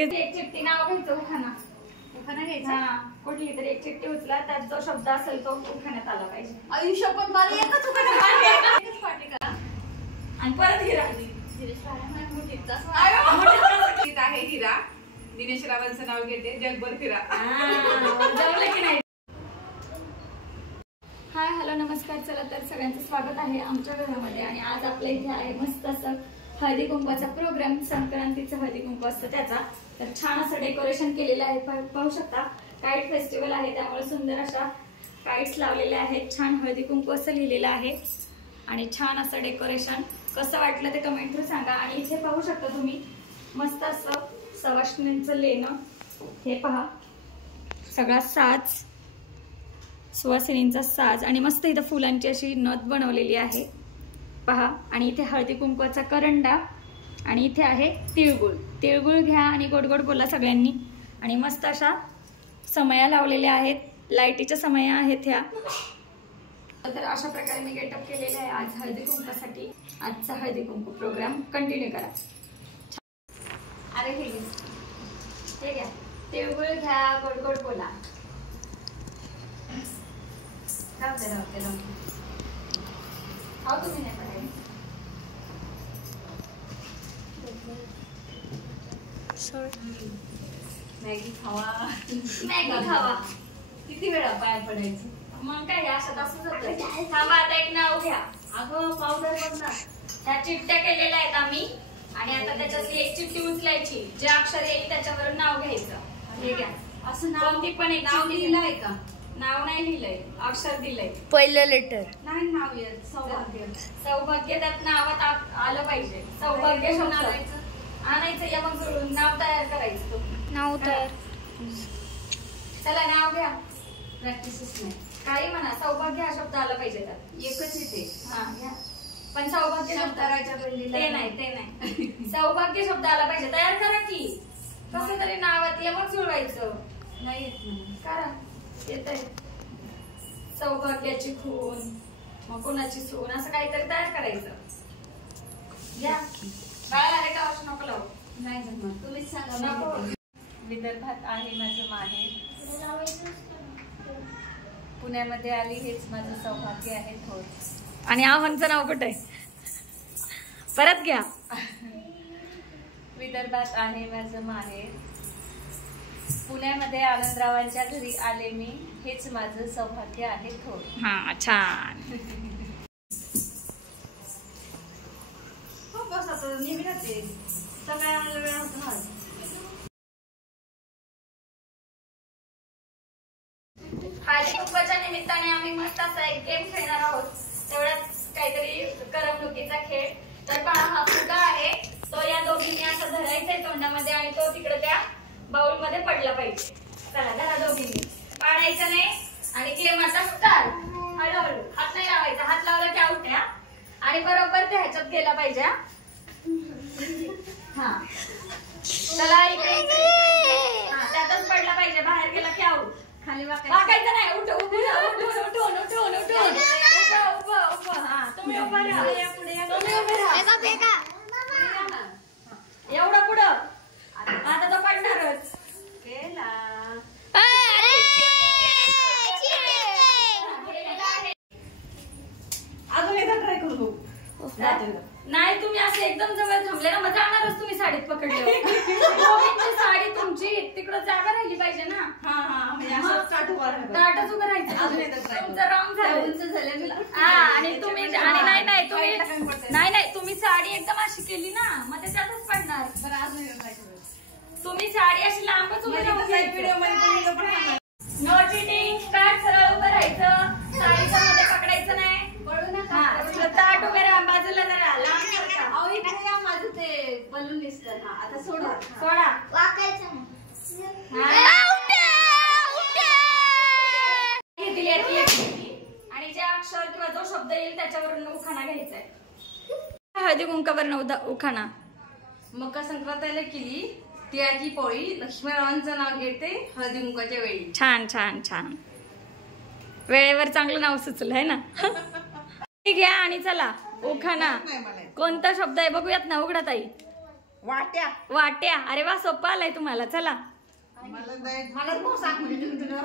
एक चिठ्ठी नाव घ्यायचं उखाणा. उखाणा घ्यायचा. कुठली तरी एक चिठ्ठी उचला, त्यात जो शब्द असेल तो उखाण्यात आला पाहिजे. आयुष्य पण मला एकच उखाणा एकच पाठी करा आणि परत हिरा. गीत आहे हिरा. दिनेश रावांचं नाव घेते. जगभर फिरा. जमलं की नाही? हाय हॅलो नमस्कार. चला तर सगळ्यांचं स्वागत आहे आमच्या घरामध्ये. आणि आज आपल्या इथे आहे मस्त असं हळदी कुंकवाचा प्रोग्राम. संक्रांतीचा हळदी कुंकू असतं त्याचा. तर छान असं डेकोरेशन केलेलं आहे. पाहू शकता काईट फेस्टिवल आहे त्यामुळे सुंदर अशा काईट्स लावलेल्या आहेत. छान हळदी कुंकू असं लिहिलेलं आहे आणि छान असं डेकोरेशन. कसं वाटलं ते कमेंट थ्रू सांगा. आणि इथे पाहू शकता तुम्ही मस्त असं सवाष्णींचं लेणं. हे पहा सगळा साज, सुवासिनींचा साज आणि मस्त इथं फुलांची अशी नथ बनवलेली आहे पहा. आणि इथे हळदी कुंकवाचा करंडा आणि इथे आहे तिळगुळ. तिळगुळ घ्या आणि गोड गोड बोला सगळ्यांनी. आणि मस्त अशा समया लावलेल्या आहेत. लाईटीच्या समया आहेत ह्या. तर अशा प्रकारे मी गेटअप केलेला आहे आज हळदी कुंकवासाठी. आजचा हळदी कुंकू प्रोग्राम कंटिन्यू करा. अरे हे घ्या तिळगुळ घ्या, गोड गोड बोला. तुम्ही नाही पडायला. मॅगी खावा. मॅगी खावा. किती वेळा पाय पडायचं. मग काय अशात असंच होतं. थांबा आता एक नाव घ्या. अगं पावडर पण ना. त्या चिठ्ठ्या केलेल्या आहेत आम्ही. आणि आता त्याच्यातली एक चिठ्ठी उचलायची. जे अक्षर येईल त्याच्यावर नाव घ्यायचं. हे घ्या. असं नाव कोणती पण एक नाव लिहिलंय का? नाव नाही लिहिलंय, अक्षर दिलंय. पहिलं लेटर नाही नाव येत. सौभाग्य. सौभाग्य त्यात नावात आलं पाहिजे. सौभाग्य शब्द आणायचं. या मग नाव तयार करायचं. नाव तयार. चला नाव घ्या. प्रॅक्टिसच नाही. काही म्हणा सौभाग्य हा शब्द आला पाहिजे त्यात. एकच येते. हा घ्या. पण सौभाग्य शब्द करायच्या पहिली ते नाही सौभाग्य शब्द आला पाहिजे. तयार करा की. कसं तरी नावात या मग जुळवायचं. नाही येत म्हणून करा. येतंय. सौभाग्याची खून, मग कोणाची सून, असं काहीतरी तयार करायचं. या बाळा अरे का वर्ष नको लावू. नाही जमत. तुम्हीच सांगा. विदर्भात आहे माझं माहेर. पुण्यामध्ये आली हेच माझं सौभाग्य आहे थोर. आणि आव्हानचं नाव कुठे आहे? परत घ्या. विदर्भात आहे माझं माहेर. पुण्यामध्ये आनंदरावांच्या घरी आले मी हेच माझं सौभाग्य आहे थोर. हा छान. हो बस आता नेहमी राहते. सगळ्या वेळा होतो. हळदी कुंकवाच्या निमित्ताने आम्ही मस्त असा एक गेम खेळणार आहोत. तेवढ्याच काहीतरी करमणुकीचा खेळ. तर पहा हा फुगा आहे. तो या दोघींनी असं धरायचंय तोंडामध्ये आणि तो तिकडे त्या बाउल मध्ये पडला पाहिजे. चला धरा दोघींनी. पाडायचं नाही. आणि गेम आता स्टार्ट. हळूहळू. हात नाही लावायचा. हात लावला की आउट आहे. आणि बरोबर ते ह्याच्यात गेला पाहिजे. हा चला इकडे त्यातच पडला पाहिजे. बाहेर गेला की आउट. खाली वाकायचं नाही. उठून उठून उठून उठून उभं. हा तुम्ही उभं राहा. तुम्ही उभे राहा. एवढं पुढं. आता तो पडणारच. अजून एकदा ट्राय करू. नाही तुम्ही असं एकदम जवळ थांबले ना मग जाणारच तुम्ही साडीत पकडले. साडी तुमची तिकडं जागा राहिली पाहिजे ना. ताटच उभं राहायचं. तुमचं रॉंग झालं. हा आणि तुम्ही नाही तुम्ही साडी एकदम अशी केली ना मग ते त्यातच पडणार. तुम्ही साडी अशी लांबच उभी राहून. No cheating. स्टार्ट. सरळ उभं राहायचं. साडीच्या मध्ये पकडायचं नाही. ताट उभे राहा. बाजूला जरा लांब सरका. माझं ते बलून दिसतं. आता सोडा. सोडा. आणि जे अक्षर किंवा जो शब्द येईल त्याच्यावरून उखाणा घ्यायचा आहे. हळदी कुंकावरून उखाणा. मकर संक्रांतीला केली तिळाची पोळी. लक्ष्मीरावांचं नाव घेते हळदी कुंकाच्या वेळी. छान छान छान. वेळेवर चांगलं नाव सुचलं आहे ना. घ्या आणि चला उखाणा. कोणता शब्द आहे बघूयात ना. उघडा ताई. वाट्या. अरे वा, सोपं आलाय तुम्हाला. चला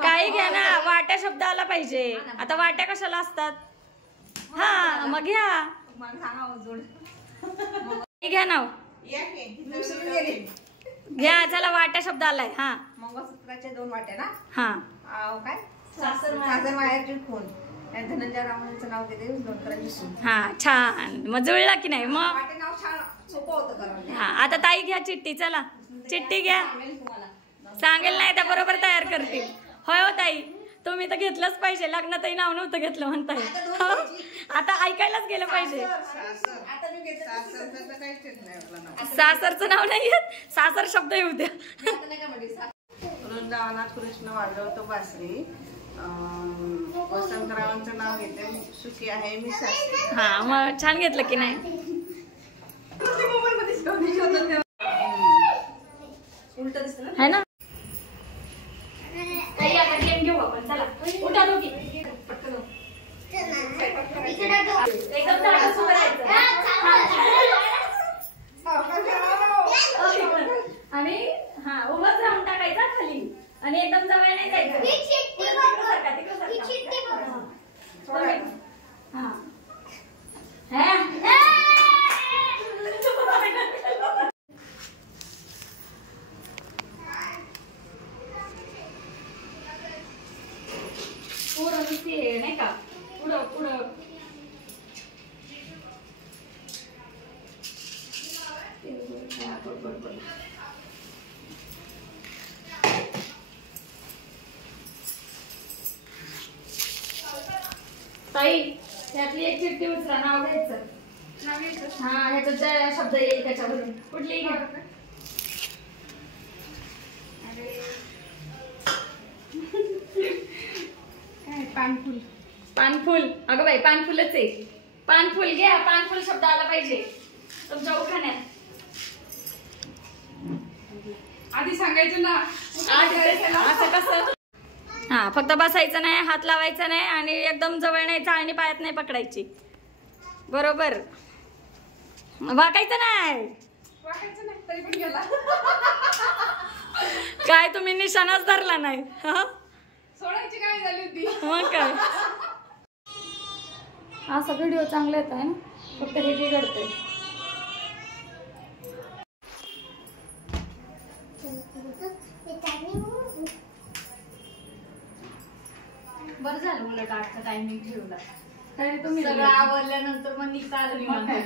काही घ्या ना, वाट्या शब्द आला पाहिजे. आता वाट्या कशाला असतात? हा मग घ्या घ्या नाव घ्या. चला वाट्या शब्द आलाय. हा मंगळसूत्राच्या 2 वाट्या ना. हा काय सासर माहेरची खून. धनंजय रामांचं नाव घेते लोणकरांची सून. हा छान. मग जुळला की नाही? मग वाटे नाव छान सोपं होतं करायला. हा आता ताई घ्या चिठ्ठी. चला चिठ्ठी घ्या. सांगेल नाही त्या बरोबर तयार करतील. होय हो ताई, तुम्ही तर घेतलंच पाहिजे. लग्नातही नाव नव्हतं घेतलं म्हणताय. आता ऐकायलाच गेलं पाहिजे. सासरचं नाव नाही येत. सासर शब्द येऊ द्या. वृंदावनात कृष्ण वाजवतो बासरी. वसंतरावांचं नाव घेते सुखी आहे मी सासरी. हा मग छान घेतलं की नाही? है ना? आता गेम घेऊ आपण. चला उठा दोघी. एकदम धाडस उभं राहायचं. आणि हा उभंच राहून टाकायचा खाली आणि एकदम जवळ नाही जायचं. पुढं नुसते नाही का? पुढं पुढं ताई त्यातली एक चिठ्ठी उचला. नाव घ्यायचं. हा ह्याचा शब्द येईल त्याच्यावरून. कुठली घ्या. पानफुल. पानफुल. अगं बाई पानफुलच आहे. पानफुल घ्या. पानफुल शब्द आला पाहिजे तुमच्या उखाण्यात. आधी सांगायचं ना. असं कसं? हा फक्त बसायचं नाही, हात लावायचा नाही आणि एकदम जवळ नाही, चाळणी पायात नाही पकडायची. बरोबर. वाकायचं नाही. तरी पण गेला. काय तुम्ही निशाणाच धरला नाही. सोडायची काय झाली होती. मग काय? असा व्हिडिओ चांगला येत आहे ना, फक्त हे बिघडतंय. बरं झालं उलट आजचा टायमिंग ठेवला. तरी तुम्ही सगळं आवरल्यानंतर मग निघता आलं नाही.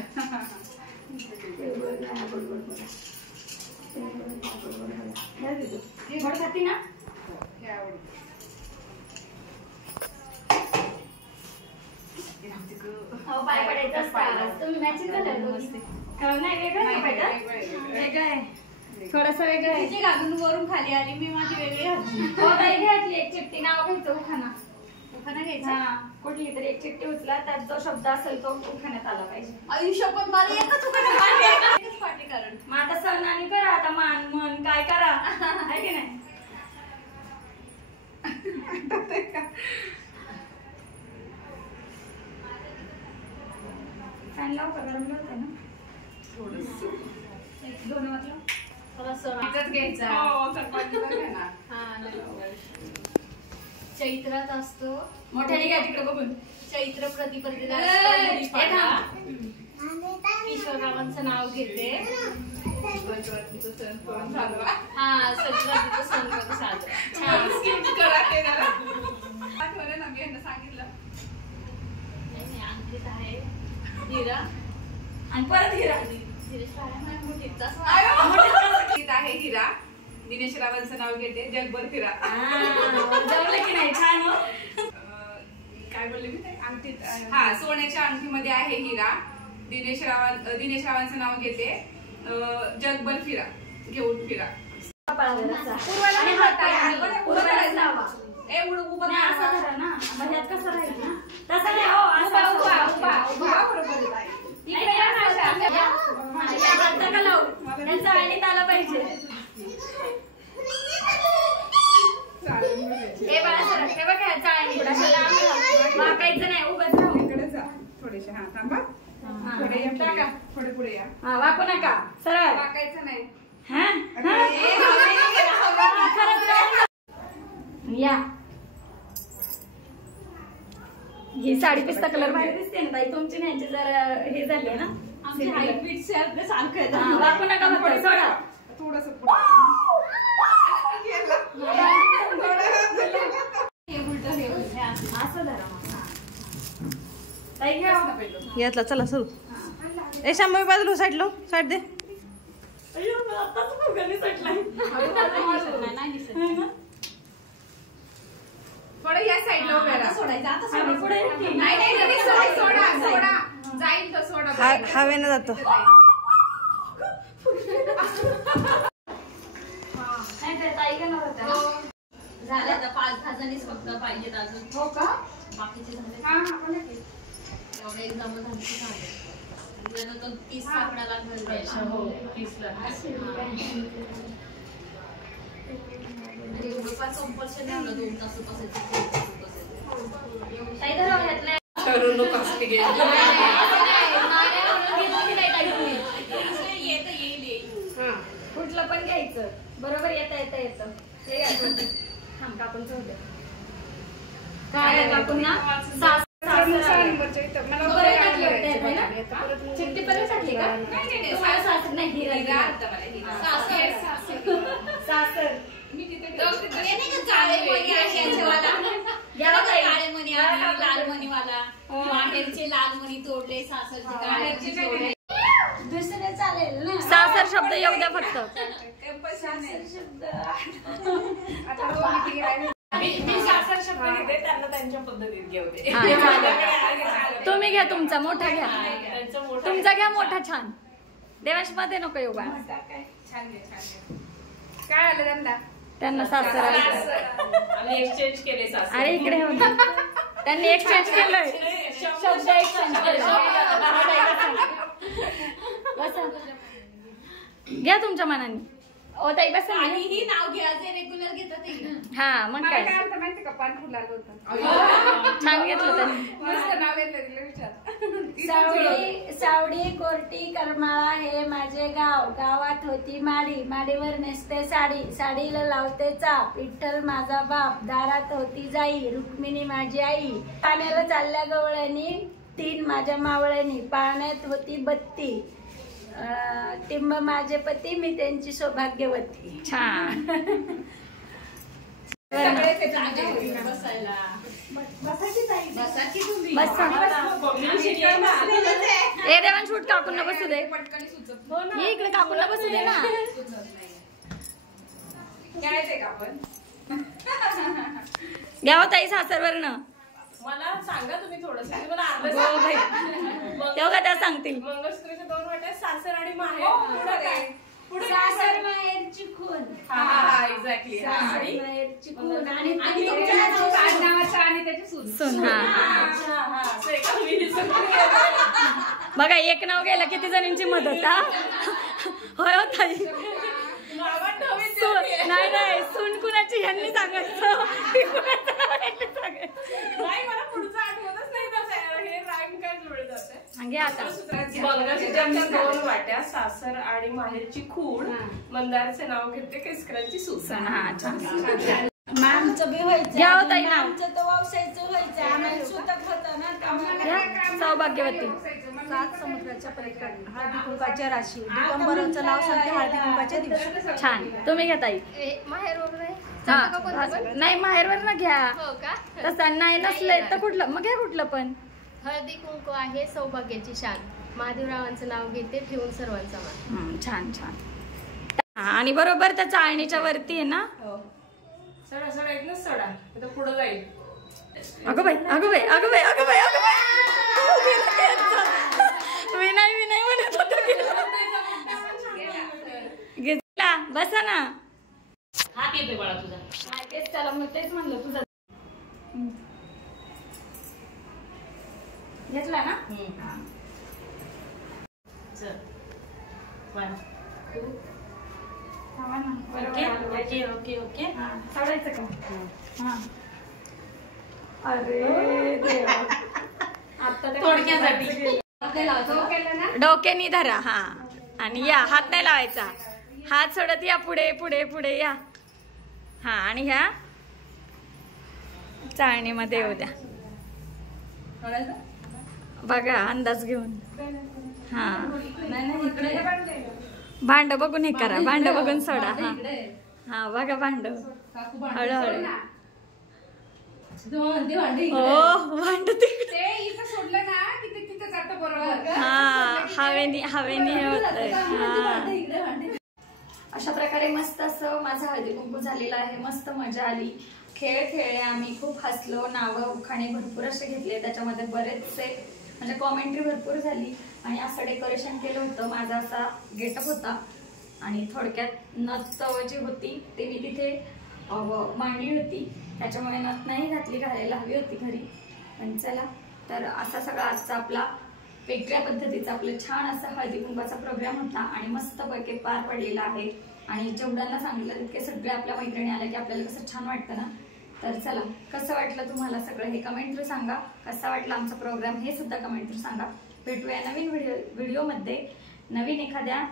खाती ना. पाय पडायचं असतं. तुम्ही मॅचिंग झालं नाही? वेगळं आहे. थोडंसं वेगळं आहे. तिची घालून वरून खाली आली, मी माझी वेगळी घातली. घ्यायची एक चिठ्ठी. नाव घ्यायचं. उखाणा. उखाणा घ्यायचा. हा कुठली तरी एक चिठ्ठी उचला. त्यात जो शब्द असेल तो उखाण्यात आला पाहिजे. आयुष्यात मला एकच उखाणा. एकच पाठी कारण. मग आता सण आणि करा. आता मान मन काय करा आहे की नाही? फॅन लाव का? गरम होते ना थोडं. दोन वाजलं. थोडा सण घ्यायचा. चैत्रात असतो. मोठ्याने घ्या तिकडे बघून. चैत्र प्रतिपदेला किशोररावांचं नाव घेते. हा संक्रांतीचा सण कधी साजरा. सांगितलं अंकित आहे. हिरा आणि परत हिरा. आहे हिरा. दिनेश रावांचं नाव घेते. जगभर फिरा. जमलं की नाही? छान हो. काय बोलले मी? अंगठीत. हा सोन्याच्या अंगठीमध्ये आहे हिरा. दिनेश रावांचं नाव घेते. जगभर फिरा. घेऊन फिरा. आला पाहिजे. वाकायचं नाही. उगाच राहू. इकडे जा थोडेसे. हा थांबा. पुढे या, टाका पुढे पुढे या. हा वाकू नका, सरळ टाकायचं नाही. हा या. ही साडी पिस्ता कलर भारी दिसते ना ताई, तुमची न्यायची जरा हे झाली आहे ना. आमची हाईट बीट सारखं सारखं हा, वाकू नका फक्त सोडा. थोडस पुढे. हे उलट हे उलट असं धरा मग. हा. ताई घ्या. यातला चला सुरू. ए शांभवी बाजूला साईड लो, साईड दे. अय्यो, मला आत्ताच फुगाने सुटलाय. थोडं या साईडला उभ्या राहा. सोडायचं आता सोडा. पुढे नाही नाही नाही, सोडा सोडा जाईल तो सोडा. हवेनं जातो. नाही ते ताई घेणार होत्या ना. झालं आता 5-10 जणीच फक्त पाहिजेत अजून. हो का? बाकीचे झाले हा हा बोला की. एवढे एकदम झाले की झाले. आपल्याला तो 30 सापडा लागेल द्यायला. हो 30 लागेल. एवढं पाच संपर्क नाही आलं 2 तास बसायचं. ताई धरा घेतलंय. कुठलं पण घ्यायचं बरोबर. येतं हे घ्यायचं. थांब कापूनच होते काय कापून ना. चिठ्ठी परत टाकली का? तुम्हाला सासर नाही हिरा. सासर मी तिथे लालमणी तोडले सासरचे. दुसरे चालेल ना. सासर शब्द येऊ द्या फक्त. मी सासर शब्द घेते, त्यांना त्यांच्या पद्धतीत घेऊ दे. हा, चालेल. तुम्ही घ्या तुमचा मोठा घ्या. तुमचा घ्या मोठा छान. देवाश मध्ये नको येऊ बा. छान घे. काय आलं त्यांना? त्यांना सासर आलं. आम्ही एक्सचेंज केले सासर. अरे इकडे होते त्यांनी एक्सचेंज केलंय. शब्द एक्सचेंज बसा. घ्या तुमच्या मनाने. ओ ताई बसा. आणि ही नाव घ्या जे रेग्युलर घेतात ते. हा मग मला काय काय अर्थ माहिती का? पान फुल आलं होतं. छान घेतलं त्यांनी. मस्त नाव घेतलं तिला विचार. सावडी कोर्टी करमाळा हे माझे गाव. गावात होती माडी, माडीवर नेसते साडी, साडीला लावते चाप. विठ्ठल माझा बाप, दारात होती जाई, रुक्मिणी माझी आई. पाण्याला चालल्या गवळणी 3 माझ्या मावळणी, पाण्यात होती बत्ती. टिंब माझे पती, मी त्यांची सौभाग्यवती. छान. बसायला बसा. ए देवान शूट काकून बसू दे. पटकन सुचत ये इकडे काकून बसू दे ना. घ्यायचंय का आपण? घ्या हो ताई सासरवरनं. मला सांगा तुम्ही थोडंसं. मला हो बाई. तेव्हा त्या सांगतील. मंगळसूत्राच्या 2 वाट्या सासर आणि माहेर. पुढं काय? पुढे सासर माहेरची खून. हा एक्झॅक्टली. सासर माहेरची खून. आणि नावाचं आणि त्याची सून. सुन. हा असं एका मी विसरून गेले. बघा एक नाव गेलं किती जणींची मदत. हा होय हो ताई. नावात नवीन सून नाही नाही सून कुणाची यांनी सांगायचं. कुणाचं नाव यांनी सांगायचं. नाही मला पुढचं आठवतच नाही तसं. हे राईम काय जुळत जाते. घ्या आता. मंगळसूत्राच्या 2 वाट्या सासर आणि माहेरची खूण. मंदारचे नाव घेते, केसकरांची सून. हा छान. आमचं बी व्हायचं. घ्या हो ताई नाव. आमचं तर व्यवसायचं व्हायचं. आम्हाला सुतक होतं ना त्यामुळे. घ्या सौभाग्यवती. 7 समुद्राच्या पलीकडे हळदी कुंकाच्या राशी. दिगंबरांचं नाव सांगते हळदी कुंकाच्या दिवशी. छान. तुम्ही घ्या ताई. नाही माहेरवर ना घ्या. तसं नाही नसलंय तर कुठलं मग घ्या कुठलं पण. हळदी कुंकू आहे सौभाग्याची शान. महादेवरावांचं नाव घेते, ठेवून सर्वांचा मान. छान छान. आणि बरोबर त्या चाळणीच्या वरती आहे ना. सडा सडा एक ना सडा. तर पुढे जाईल. अगं बाई अगं बाई अगं बाई अगं बाई अगं बाई. मी नाही म्हणत होतो. घेतला बसा ना. हात येतोय बाळा तुझा. तेच त्याला मग तेच म्हणलं तुझं घेतला ना. चल 1 2 थांबा ना. Okay okay okay okay. हा, सोडायचं का? हा. अरे देवा. आता थोडक्यासाठी. डोक्यानी धरा. हा आणि या हात नाही लावायचा. हात सोडत या पुढे पुढे पुढे या. हा आणि ह्या चाळणीमध्ये येऊ द्या. बघा अंदाज घेऊन. हा भांड बघून हे करा. भांड बघून सोडा. हा हा बघा भांड हळूहळू. हो भांड तिकडे सोडलं ना की ते तिथं जातं बरोबर. हा हवेनी हवेनी हे होतंय. अशा प्रकारे मस्त असं माझं हळदी कुंकू झालेलं आहे. मस्त मजा आली. खेळ खेळले आम्ही. खूप हसलो. नावं उखाणे भरपूर असे घेतले. त्याच्यामध्ये बरेचसे म्हणजे कॉमेंट्री भरपूर झाली. आणि असं डेकोरेशन केलं होतं. माझा असा गेटअप होता. आणि थोडक्यात नथ जी होती ते मी तिथे मांडली होती. त्याच्यामुळे नथ नाही घातली. घालायला हवी होती घरी. पण चला तर असा सगळा आजचा आपला वेगळ्या पद्धतीचा आपलं छान असा हळदी कुंकवाचा प्रोग्राम होता. आणि मस्तपैकी पार पडलेला आहे. आणि जेवढ्यांना सांगितलं तितके सगळे आपल्या मैत्रिणी आल्या की आपल्याला कसं छान वाटतं ना. तर चला कसं वाटलं तुम्हाला सगळं हे कमेंट थ्रू सांगा. कसा वाटला आमचा प्रोग्राम हे सुद्धा कमेंट थ्रू सांगा. भेटूया नवीन व्हिडिओमध्ये नवीन एखाद्या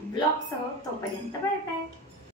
ब्लॉगसह. तोपर्यंत बाय बाय.